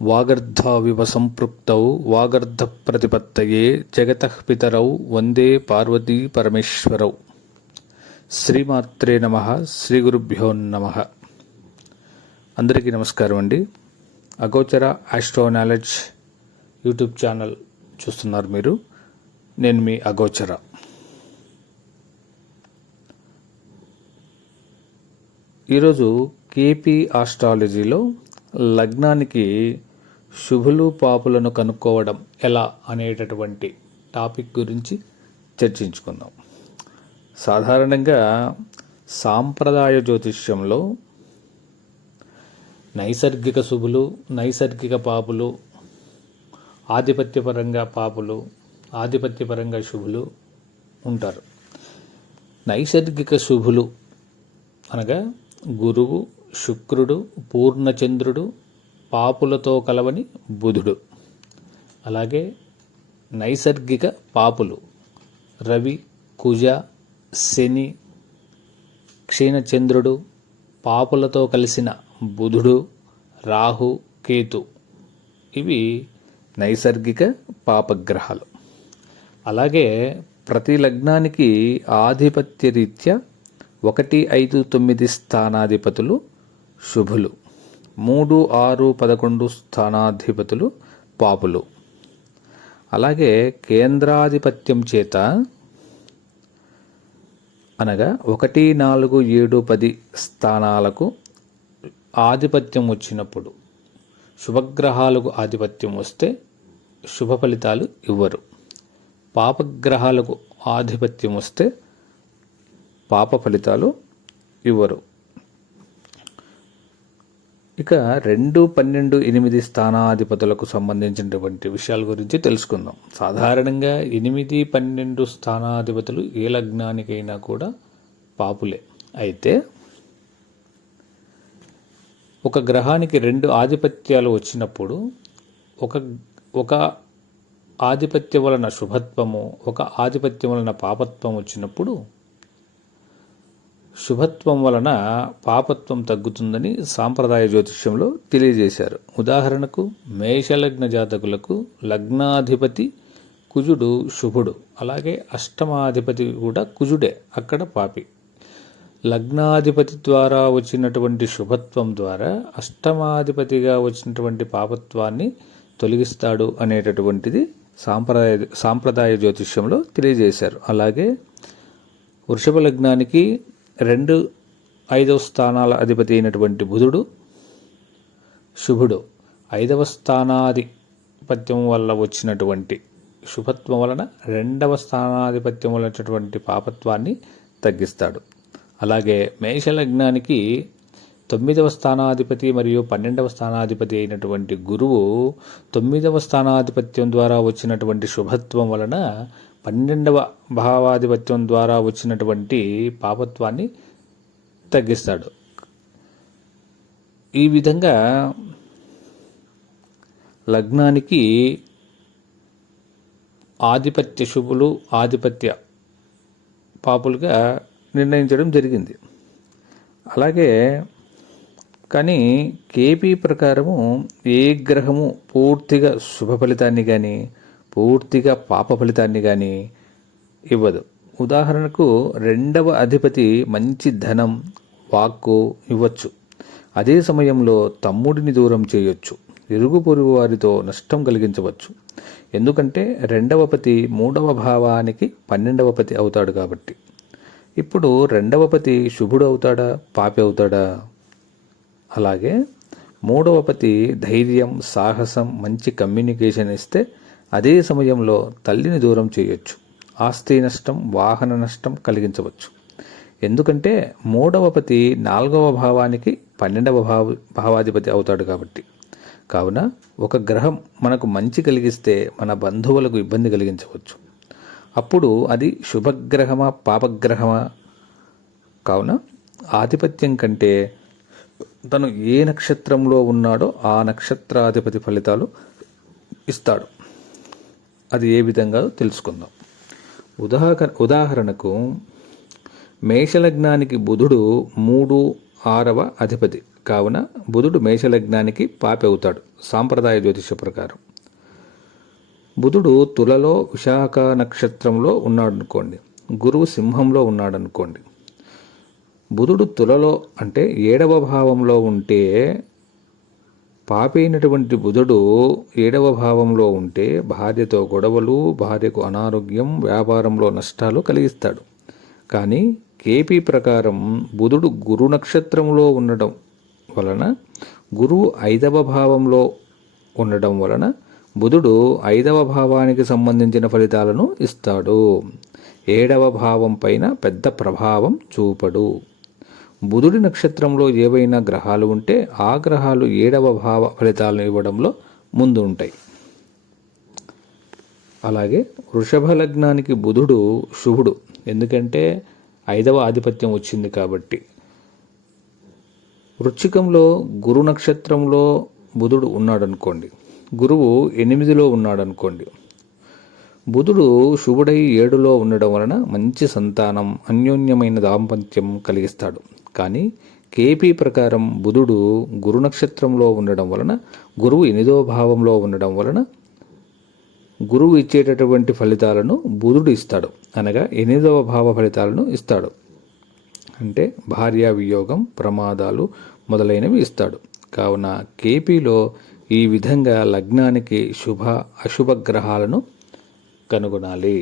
వాగర్ధావివ సంపృక్తౌ వాగర్ధ ప్రతిపత్తయే జగతః పితరౌ వందే పార్వతీ పరమేశ్వరౌ. శ్రీమాత్రే నమః. శ్రీ గురుభ్యో నమః. అందరికీ నమస్కారం అండి. అగోచర ఆస్ట్రో నాలెడ్జ్ యూట్యూబ్ ఛానల్ చూస్తున్నారు మీరు. నేను మీ అగోచర. ఈరోజు కేపీ ఆస్ట్రాలజీలో లగ్నానికి శుభులు పాపులను కనుక్కోవడం ఎలా అనేటటువంటి టాపిక్ గురించి చర్చించుకుందాం. సాధారణంగా సాంప్రదాయ జ్యోతిష్యంలో నైసర్గిక శుభులు, నైసర్గిక పాపులు, ఆధిపత్యపరంగా పాపులు, ఆధిపత్యపరంగా శుభులు ఉంటారు. నైసర్గిక శుభులు అనగా గురువు, శుక్రుడు, పూర్ణచంద్రుడు, పాపులతో కలవని బుధుడు. అలాగే నైసర్గిక పాపులు రవి, కుజ, శని, క్షీణచంద్రుడు, పాపులతో కలిసిన బుధుడు, రాహు, కేతు. ఇవి నైసర్గిక పాపగ్రహాలు. అలాగే ప్రతి లగ్నానికి ఆధిపత్య రీత్యా 1, 5, 9 స్థానాధిపతులు శుభులు, 3, 6, 11 స్థానాధిపతులు పాపులు. అలాగే కేంద్రాధిపత్యం చేత అనగా 1, 4, 7, 10 స్థానాలకు ఆధిపత్యం వచ్చినప్పుడు, శుభగ్రహాలకు ఆధిపత్యం వస్తే శుభ ఫలితాలు ఇవ్వరు. పాపగ్రహాలకు ఆధిపత్యం వస్తే పాప ఫలితాలు ఇవ్వరు. ఇక 2, 12, 8 స్థానాధిపతులకు సంబంధించినటువంటి విషయాల గురించి తెలుసుకుందాం. సాధారణంగా 8, 12 స్థానాధిపతులు ఏ లగ్నానికైనా కూడా పాపులే. అయితే ఒక గ్రహానికి 2 ఆధిపత్యాలు వచ్చినప్పుడు ఒక ఆధిపత్యం వలన శుభత్వము, ఒక ఆధిపత్యం వలన పాపత్వం వచ్చినప్పుడు శుభత్వం వలన పాపత్వం తగ్గుతుందని సాంప్రదాయ జ్యోతిష్యంలో తెలియజేశారు. ఉదాహరణకు మేషలగ్న జాతకులకు లగ్నాధిపతి కుజుడు శుభుడు, అలాగే అష్టమాధిపతి కూడా కుజుడే, అక్కడ పాపి. లగ్నాధిపతి ద్వారా వచ్చినటువంటి శుభత్వం ద్వారా అష్టమాధిపతిగా వచ్చినటువంటి పాపత్వాన్ని తొలగిస్తాడు అనేటటువంటిది సాంప్రదాయ జ్యోతిష్యంలో తెలియజేశారు. అలాగే వృషభ లగ్నానికి 2, 5 స్థానాల అధిపతి అయినటువంటి బుధుడు శుభుడు. 5వ స్థానాధిపత్యం వల్ల వచ్చినటువంటి శుభత్వం వలన 2వ స్థానాధిపత్యం వల్ల వచ్చినటువంటి పాపత్వాన్ని తగ్గిస్తాడు. అలాగే మేషలగ్నానికి 9వ స్థానాధిపతి మరియు 12వ స్థానాధిపతి అయినటువంటి గురువు 9వ స్థానాధిపత్యం ద్వారా వచ్చినటువంటి శుభత్వం వలన 12వ భావాధిపత్యం ద్వారా వచ్చినటువంటి పాపత్వాన్ని తగ్గిస్తాడు. ఈ విధంగా లగ్నానికి ఆధిపత్య శుభులు, ఆధిపత్య పాపులుగా నిర్ణయించడం జరిగింది. అలాగే కానీ కేపీ ప్రకారము ఏ గ్రహము పూర్తిగా శుభ ఫలితాన్ని కానీ పూర్తిగా పాప ఫలితాన్ని కానీ ఇవ్వదు. ఉదాహరణకు 2వ అధిపతి మంచి ధనం, వాక్కు ఇవ్వచ్చు. అదే సమయంలో తమ్ముడిని దూరం చేయొచ్చు, ఇరుగు పొరుగు వారితో నష్టం కలిగించవచ్చు. ఎందుకంటే 2వ పతి 3వ భావానికి 12వ పతి అవుతాడు కాబట్టి. ఇప్పుడు 2వ పతి శుభుడు అవుతాడా, పాపి అవుతాడా? అలాగే 3వ పతి ధైర్యం, సాహసం, మంచి కమ్యూనికేషన్ ఇస్తే అదే సమయంలో తల్లిని దూరం చేయొచ్చు, ఆస్తి నష్టం, వాహన నష్టం కలిగించవచ్చు. ఎందుకంటే 3వ పతి 4వ భావానికి 12వ భావాధిపతి అవుతాడు కాబట్టి. కావున ఒక గ్రహం మనకు మంచి కలిగిస్తే మన బంధువులకు ఇబ్బంది కలిగించవచ్చు. అప్పుడు అది శుభగ్రహమా, పాపగ్రహమా? కావున ఆధిపత్యం కంటే తను ఏ నక్షత్రంలో ఉన్నాడో ఆ నక్షత్రాధిపతి ఫలితాలు ఇస్తాడు. అది ఏ విధంగా తెలుసుకుందాం. ఉదాహరణకు మేషలగ్నానికి బుధుడు 3, 6వ అధిపతి కావున బుధుడు మేషలగ్నానికి పాపి అవుతాడు సాంప్రదాయ జ్యోతిష ప్రకారం. బుధుడు తులలో విశాఖ నక్షత్రంలో ఉన్నాడనుకోండి, గురువు సింహంలో ఉన్నాడనుకోండి. బుధుడు తులలో అంటే 7వ భావంలో ఉంటే, పాపి అయినటువంటి బుధుడు 7వ భావంలో ఉంటే భార్యతో గొడవలు, భార్యకు అనారోగ్యం, వ్యాపారంలో నష్టాలు కలిగిస్తాడు. కానీ కేపీ ప్రకారం బుధుడు గురు నక్షత్రంలో ఉండడం వలన, గురువు 5వ భావంలో ఉండడం వలన బుధుడు 5వ భావానికి సంబంధించిన ఫలితాలను ఇస్తాడు. 7వ భావం పైన పెద్ద ప్రభావం చూపడు. బుధుడి నక్షత్రంలో ఏవైనా గ్రహాలు ఉంటే ఆ గ్రహాలు 7వ భావ ఫలితాలను ఇవ్వడంలో ముందు ఉంటాయి. అలాగే వృషభ లగ్నానికి బుధుడు శుభుడు, ఎందుకంటే 5వ ఆధిపత్యం వచ్చింది కాబట్టి. వృశ్చికంలో గురు నక్షత్రంలో బుధుడు ఉన్నాడనుకోండి, గురువు 8లో ఉన్నాడనుకోండి. బుధుడు శుభుడై 7లో ఉండడం వలన మంచి సంతానం, అన్యోన్యమైన దాంపత్యం కలిగిస్తాడు. కానీ కేపీ ప్రకారం బుధుడు గురు నక్షత్రంలో ఉండడం వలన, గురువు 8వ భావంలో ఉండడం వలన గురువు ఇచ్చేటటువంటి ఫలితాలను బుధుడు ఇస్తాడు, అనగా 8వ భావ ఫలితాలను ఇస్తాడు. అంటే భార్యా వియోగం, ప్రమాదాలు మొదలైనవి ఇస్తాడు. కావున కేపీలో ఈ విధంగా లగ్నానికి శుభ అశుభ గ్రహాలను కనుగొనాలి.